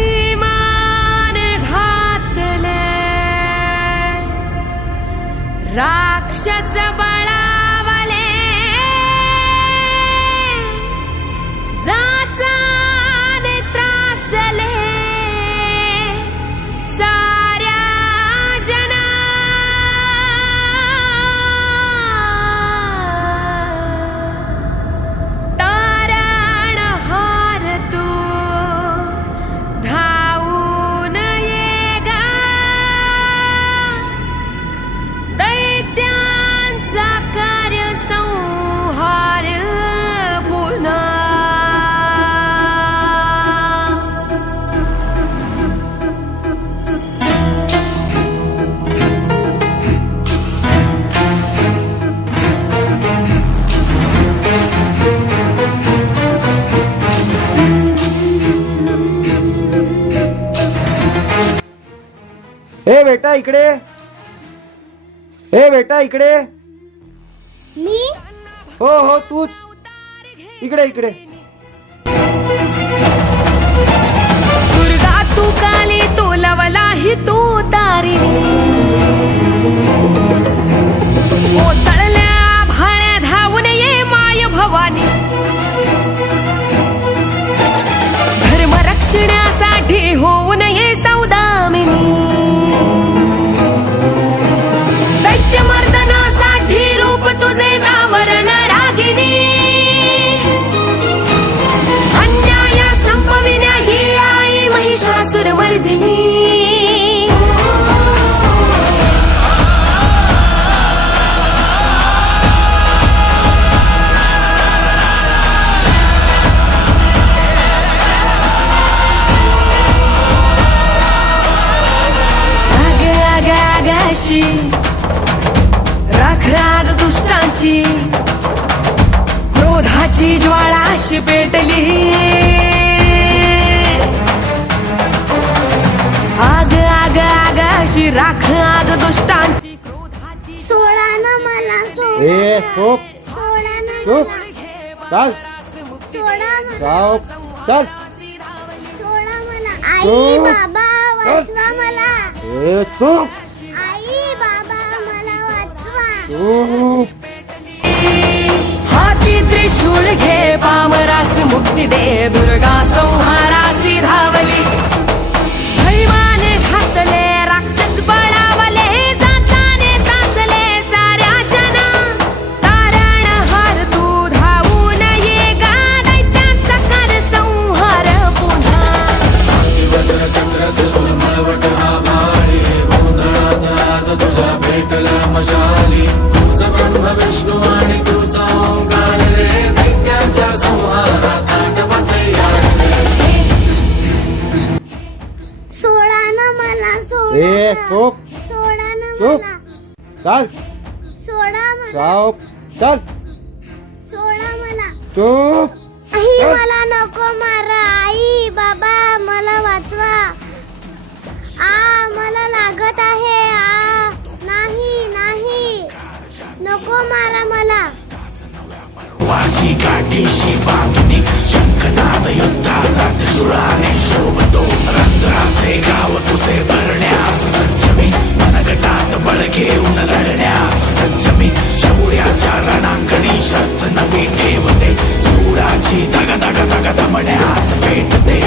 थैमान घातले राक्षस बळावले जाचाने त्रासले साऱ्या जना तारण हार तू धावून ये गा दैत्यांचा कार्य संहार पुन्हा ए बेटा इकडे, ए बेटा इकडे. मी हो हो तूच, इकडे इकडे. दुर्गा तू काली तू लवलाही तू तारिणी कोसळल्या भाळ्या धावून ये माय भवानी धर्म रक्षणासाठी होऊन ये सौदामिनी दैत्य मर्दनासाठी रूप तुझे दावरण रागिणी अन्याय संपविण्या ही आई महिषासुर मर्दिनी आगाशी राख आज दुष्टांची क्रोधाची ज्वाळाशी पेटली आग आग आगाशी राख आज दुष्टांची क्रोधाची सोडा ना मला ए चुप सोडा ना चुप, चल सोडा मला जाओ, चल. सोडा मला आई चुप. बाबा वाचवा मला ए चुप आई बाबा मला वाचवा चुप. हाती त्रिशूळ घे पामरास मुक्ती दे दुर्गा संहारासी धावली भैमाने घातले राक्षस बळावले जाताने तासले साऱ्या जना तारण हार तू धावून ये गा दैत्यांचा कर संहार पुन्हा सोडा ना मला ए चुप सोडा ना चुप. मला चल सोडा मला जाओ, चल सोडा मला चुप. आई मला नको मारा आई बाबा मला वाचवा मला लागत आहे नाही नाही नको मारा मला वाशी काठीशी बांधणी शंखनाद युद्धाचा त्रिशूळाने शोभतो रंध्राचे गाव तुझे भरण्यास सज्जमी मनगटात बळ घेऊन लढण्यास सज्जमी शौर्याच्या रणांगणी शब्द नवी ठेवते चूडाची धग धग धग दमण्यात पेटते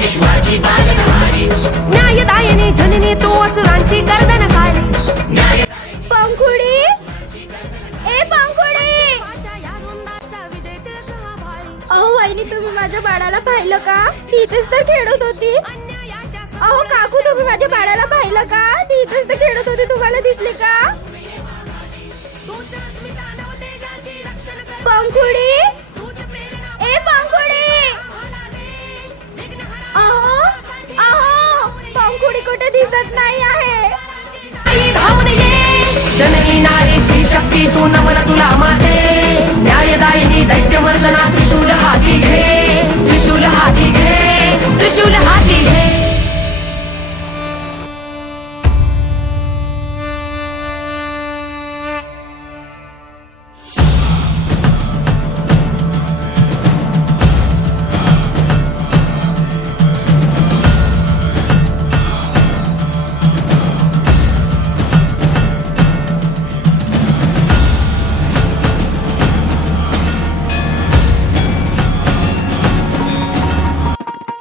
विश्वाची पालनहारी न्यायदायिनी जननी तू असुरांची गर्दन काढी पंखुडी ए पंखुडी अहो वहिनी तुम्ही माझ्या बाळाला पाहिलं का ती इथेच तर खेळत होती अहो काकू तुम्ही माझ्या बाळाला पाहिलं का ती इथेच तर खेळत होती तुम्हाला दिसली का पंखुडी, ए पंखुडी, अहो अहो पंखुडी कुठे दिसत नाही आहे. आई धावून ये जननी नारी स्त्री शक्ती तू नमन तुला माते. न्यायदायिनी दैत्य मर्दना त्रिशूल हाती घे, त्रिशूल हाती घे, त्रिशूल हाती घे.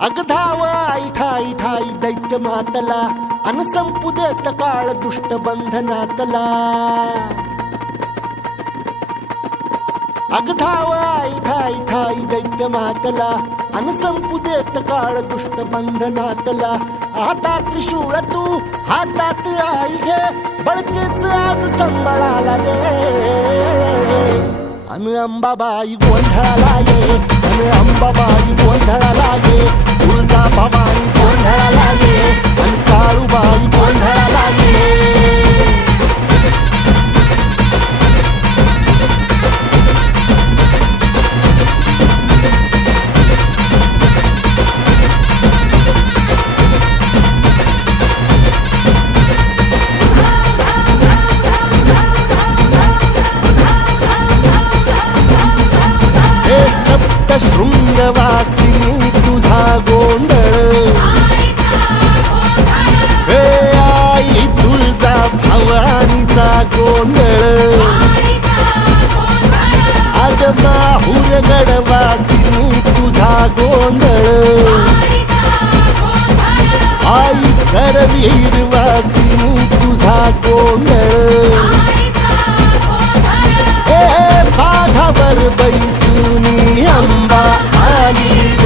अग धाव आई ठाई ठाई दैत्य मातला अन संपू देत काळ दुष्ट बंधनातला. अग धाव आई ठाई ठाई दैत्य मातला अन संपू देत काळ दुष्ट बंधनातला. हातात त्रिशूळ तू हातात आई घे, बळकेच आज संबळाला दे. अन अंबाबाई गोंधळाला ये, अन अंबाबाई गोंधळाला ये. तुळजा भवानी गोंधळाला ये, अन काळूबाई गोंधळाला ये. शृंगवासिनी तुझा गोंधळ, हे आई तुळजा भवानीचा गोंधळ. अग माहूर गडवासिनी तुझा गोंधळ, आई करवीर वासिनी तुझा गोंधळ. बाघावर बैसुनी अंबा आली ग,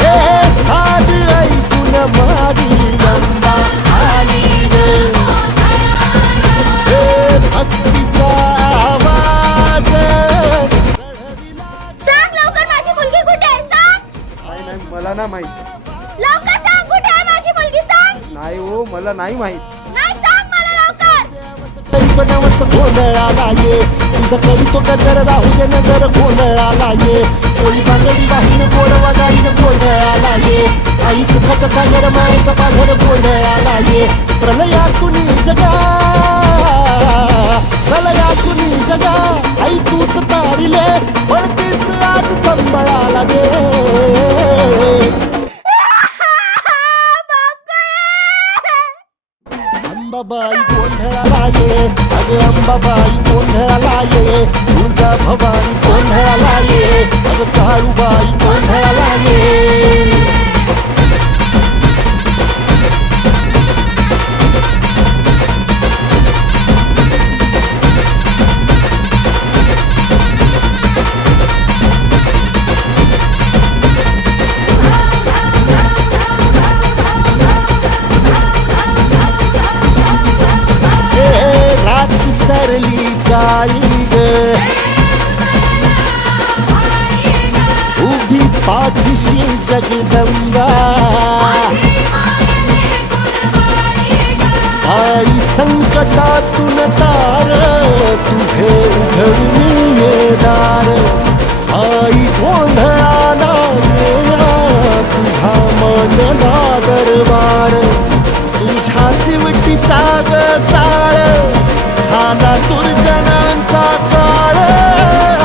हे साध ऐकून माझी अंबा आली ग. हे भक्तीचा आवाज सांग लवकर माझी मुलगी कुठे आहे, सांग. नाही मला ना माहित. लवकर सांग कुठे आहे माझी मुलगी, सांग. नाही हो मला नाही माहित. नाही सांग मला लवकर. नवस गोंधळाला ये, तुझं करीतो गजर राहू दे नजर गोंधळाला ये. चोळी बांगडी वाहीन गोडवा गाईन गोंधळाला ये. आई सुखाचा सागर मायेचा पाझर गोंधळाला ये. प्रलयातुनी जगा, प्रलयातुनी जगा, आई तूच तारिले, बळतीच आज संबळाला दे. अंबाबाई गोंधळाला ये, अगं अंबाबाई गोंधळाला ये. तुळजा भवानी गोंधळाला ये, अगं काळूबाई गोंधळाला ये. सरली काळी ग, उभी पाठीशी जगदंबा. आई संकटातून तार तुझे उघडून ये दार. आई गोंधळाला ये तुझा मनला दरबार. तुझ्या दिवटीचा ग चाळ झाला दुर्जनांचा काळ,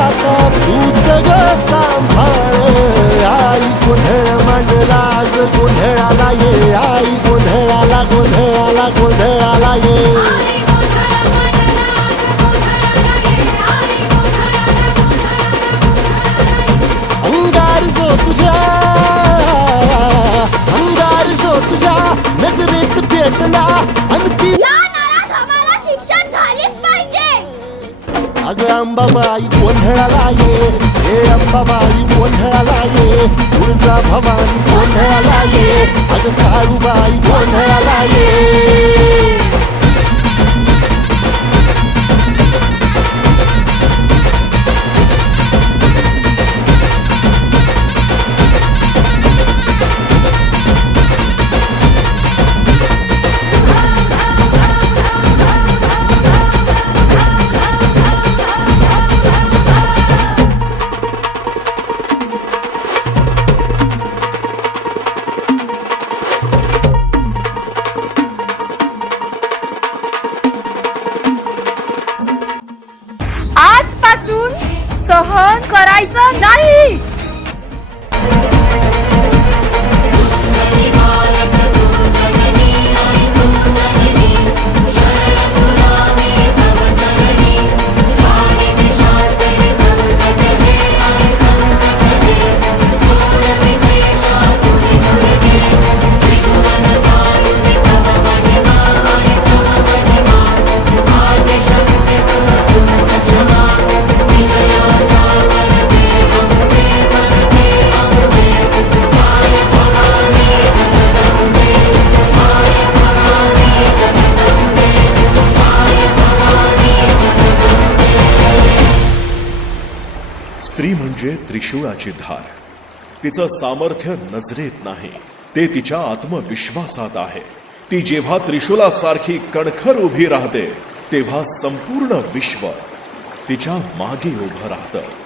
आता तूच ग सांभाळ. आई गोंधळ मांडला आज गोंधळाला ये, आई गोंधळाला गोंधळाला गोंधळाला ये. अंगार जो तुझ्या, अंगार जो तुझ्या नजरेत पेटला अंती. अगं अंबाबाई गोंधळाला ये, हे अंबाबाई गोंधळाला ये. तुळजा भवानी गोंधळाला ये, अगं काळूबाई गोंधळाला ये. जायचं नाही. स्त्री म्हणजे त्रिशूळाची धार. तिचं सामर्थ्य नजरेत नाही, ते तिच्या आत्मविश्वासात आहे. ती जेव्हा त्रिशूलासारखी कणखर उभी राहते तेव्हा संपूर्ण विश्व तिच्या मागे उभं राहतं.